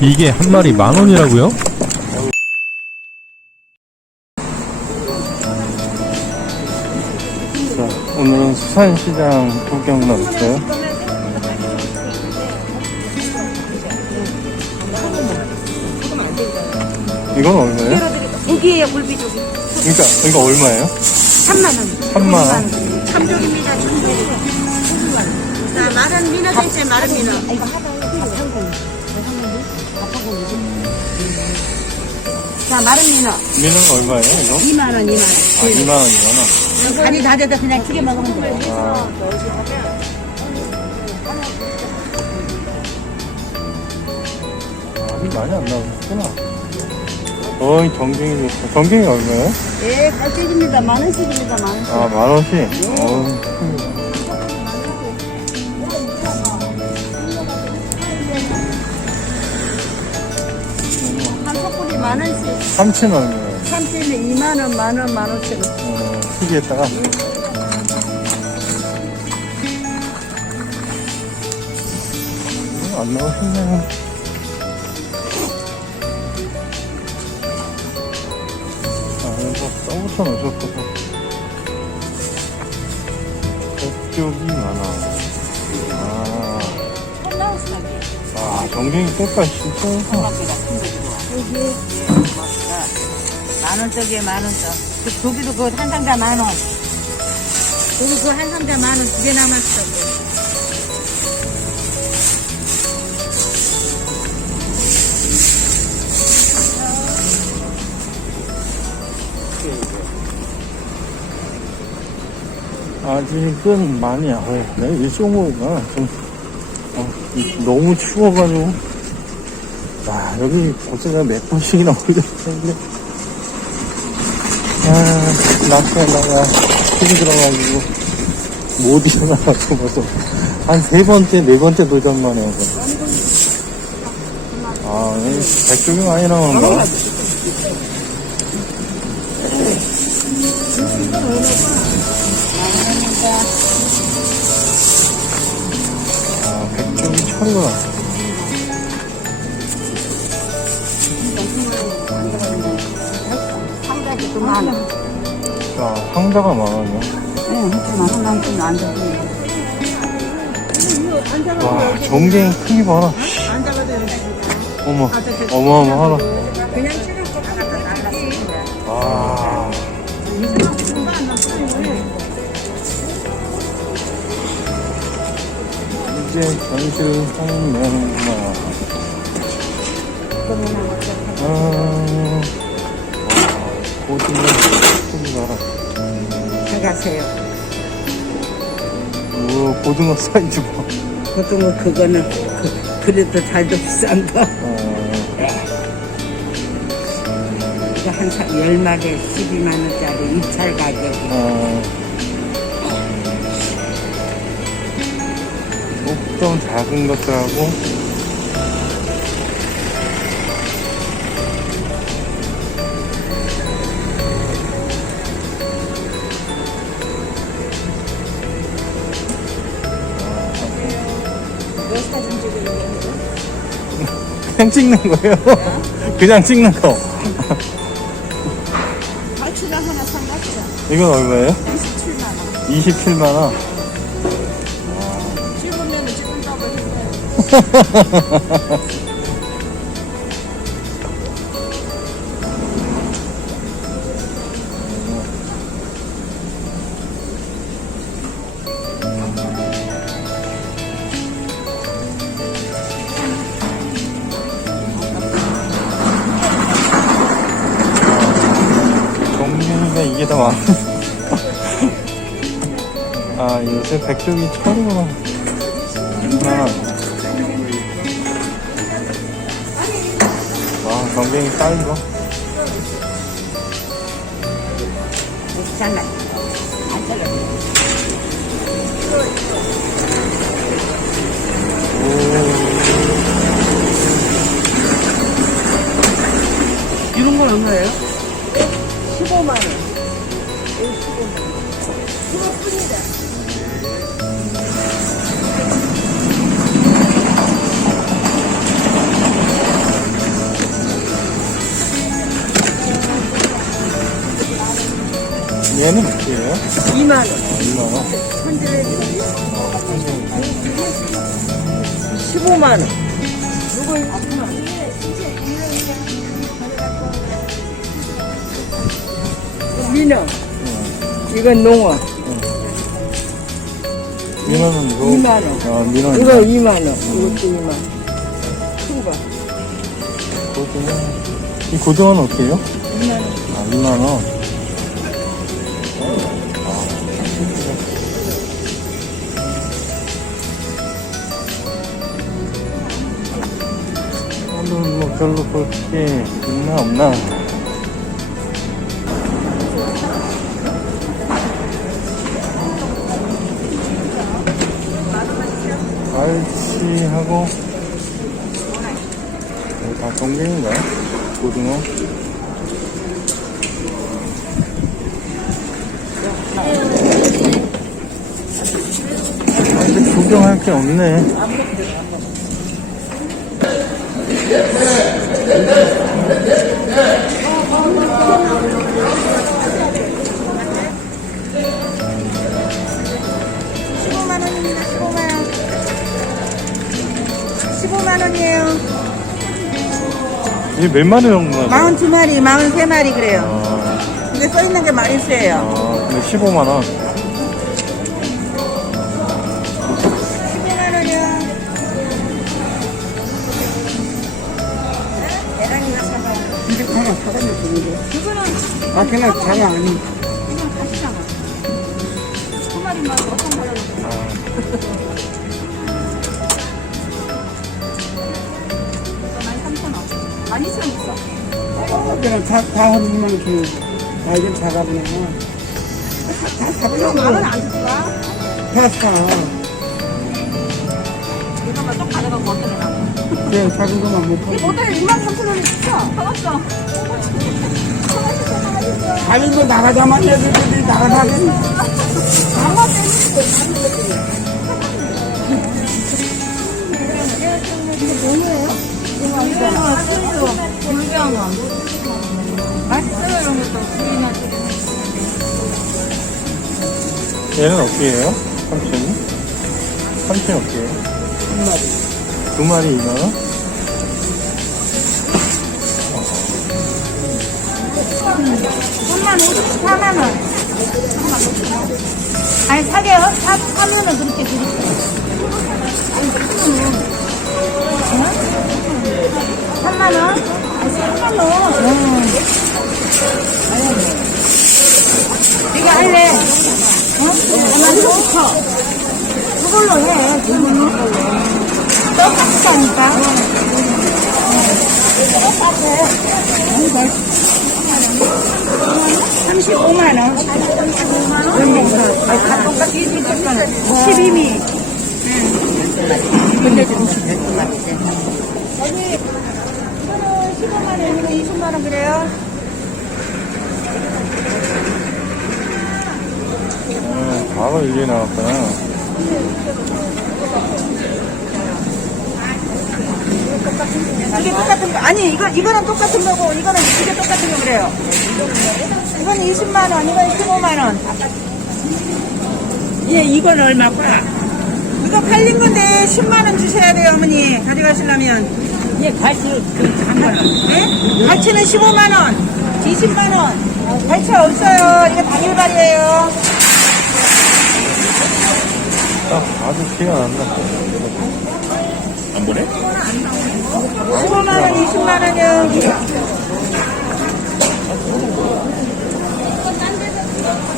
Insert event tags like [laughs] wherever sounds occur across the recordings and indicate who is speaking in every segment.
Speaker 1: 이게 한 마리 만 원이라고요?
Speaker 2: 자, 오늘은 수산시장 구경 나왔어요. 이건 얼마예요?
Speaker 3: 고기예요, 굴비조기.
Speaker 2: 그러니까 이거 얼마예요?
Speaker 3: 3만 원.
Speaker 2: 3만 원.
Speaker 3: 참조기입니다, 참조기. 자, 마른 민어 드세요, 마른 민어. 자, 마른 민어.
Speaker 2: 미는 얼마예요? 이거?
Speaker 3: 2만 원, 2만 원.
Speaker 2: 아, 2만 원이구나.
Speaker 3: 간이 다 돼서 그냥 튀겨 먹으면 돼요.
Speaker 2: 아. 아, 많이 안 나오겠구나. 어이, 경쟁이 좋다. 경쟁이 얼마예요?
Speaker 3: 예, 갈색입니다. 만 원씩입니다, 만 원씩.
Speaker 2: 아, 만 원씩? 어우,
Speaker 3: 만 원씩.
Speaker 2: 삼천 얼마예요?
Speaker 3: 참치는 2만 원, 만 원, 만 오천 원.
Speaker 2: 어, 크기에다가. 음, 안 나오셨네요. 아, 이거 써붙여 놓으셨구나. 백쪽이 많아. 아, 아, 정갱이 색깔 진짜 좋다.
Speaker 3: 만 원짜리에 만 원짜. 그 조기도 그한 상자 만 원. 조기 그한 상자 만원 두 개 남았어.
Speaker 2: 아직은 많이 안 해. 내가 일찍 먹으니까 좀, 어, 이- 너무 추워가지고. 와, 여기 벌써 내가 몇 번씩이나 올렸는데. 아, 낚시하다가 힘이 들어가지고 못 일어나가지고 벌써 한 세 번째, 네 번째 도전만 해요. 아, 이 백종이 많이 나온다. 아, 철로 났 어.
Speaker 3: 상자도 그만 원.
Speaker 2: 자, 상자가 많아요.
Speaker 3: 응, 만 원만 좀 앉아서.
Speaker 2: 와, 정갱이 크기 봐라. 어머, 어마어마하다. 와. 이제 현실 성명 마. 아, 와, 고등어 크기 봐라.
Speaker 3: 가가세요.
Speaker 2: 우와, 고등어 사이즈 봐.
Speaker 3: 보통은 그거는 그, 그래도 잘도 비싼 거.
Speaker 2: 어,
Speaker 3: 이거 한 사, 열 마리에 12만 원짜리 입찰 가격이.
Speaker 2: 어. 좀 작은 것들하고 그냥 찍는 거예요? [laughs] 그냥 찍는 거.
Speaker 3: 탈출랑 하나 상가시죠.
Speaker 2: 이건 얼마예요?
Speaker 3: 27만 원.
Speaker 2: 27만 원.
Speaker 3: 찍으면 찍은다고 했어요. [laughs]
Speaker 2: 많아. [laughs] 아, 요새 백종이 철이구나. 아. 와, 정갱이 사이즈 봐.
Speaker 3: 잘라. 안 잘라. 이런 건 얼마예요? 15만 원. 음.
Speaker 2: 얘는 몇개예요
Speaker 4: 2만 원.
Speaker 2: 아, 2만 원.
Speaker 4: 15만 원. 누굴 이건 농어.
Speaker 2: 민어는 이거.
Speaker 4: 2만 원.
Speaker 2: 아, 민어.
Speaker 4: 이거 2만 원. 이것도 2만 원. 큰 거.
Speaker 2: 고등어. 이 고등어는 어때요?
Speaker 4: 2만 원.
Speaker 2: 아, 2만 원. 오늘 뭐 별로 볼 게 있나 없나? 갈치하고 다 동갱인가? 고등어? 아, 근데 구경할 게 없네.
Speaker 4: 15만 원이에요.
Speaker 2: 이게 몇 마리 정도 나죠?
Speaker 4: 42마리, 43마리 그래요.
Speaker 2: 아,
Speaker 4: 근데 써 있는 게 마리수예요.
Speaker 2: 아, 근데 15만 원.
Speaker 4: 15만 원이요. 대량이가 사봐요.
Speaker 3: 근데 하나 사가면 되는데.
Speaker 4: 그거는
Speaker 3: 아, 그냥 자가 아니.
Speaker 4: 그냥 가시잖아. 한 마리만 어떤 걸로
Speaker 2: 아, [laughs]
Speaker 3: 그냥 다, 다 하루만 그, 아, 이건 자가보네. 다, 다 사버려.
Speaker 4: 만원 안 줄까?
Speaker 3: 다 사.
Speaker 4: 이거만 좀 가져가고 애 나와.
Speaker 3: 그냥 작은 것만
Speaker 4: 못이
Speaker 3: 파.
Speaker 4: 모델 23,000원이 진짜. 받았어.
Speaker 3: 아니, 뭐 나가자마자 애들이 나가자면.
Speaker 4: 이거는 순수, 불경원. 맛있어요,
Speaker 2: 얘는 어떻게 해요? 삼촌이? 삼촌이 어떻게 해요?
Speaker 3: 한 마리.
Speaker 2: 두 마리 2만원?
Speaker 4: 3만 54만 원. 아니, 사게요? 사, 사면은 그렇게 드릴게요. 어? 3만 원? 아니, 3만 원. 응. 이거 할래? 어? 붙여. 그걸로 해, 그걸로. 똑같다니까. 똑같아. 35만 원. 35만 원? 아니, 다 똑같이 12미. 근데 좀 될것 같아. 언니, 이거는 15만 원, 이거 20만 원 그래요?
Speaker 2: 아, 바로 이게 나왔구나.
Speaker 4: 이게 똑같은 거. 아니, 이거, 이거는 똑같은 거고, 이거는 이게 똑같은 거 그래요. 이건 20만 원, 이건 15만 원. 예, 이건 얼마구나? 이거 팔린 건데 10만 원 주셔야 돼요, 어머니. 가져가시려면. 예, 갈치, 한 번. 예? 갈치는 15만 원, 20만 원. 갈치 없어요. 이거 당일발이에요.
Speaker 2: 딱 아주 티가 난다. 안 보내?
Speaker 4: 15만 원, 20만 원이요.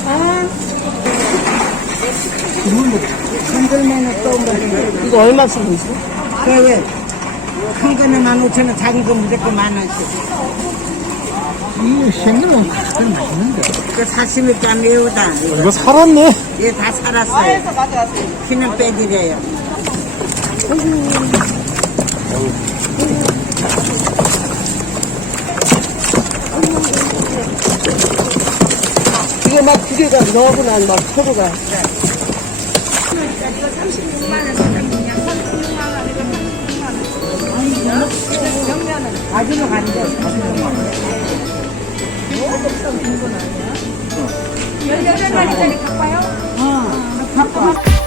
Speaker 4: 아.
Speaker 3: 이거 얼마씩 있어? 그래, 왜? 큰 거는 만 오천 원, 작은 거 무조건 만 원씩. 이 생각은 다 맛있는데. 그 사시미 짠 매우다.
Speaker 2: 이거 살았네?
Speaker 3: 얘다 살았어요. 키는 빼드려요. 이게 막두 개가 너구나, 막 서로가.
Speaker 4: 가지러 간대. 18마리짜리 갖고요? 어, 갖고 와.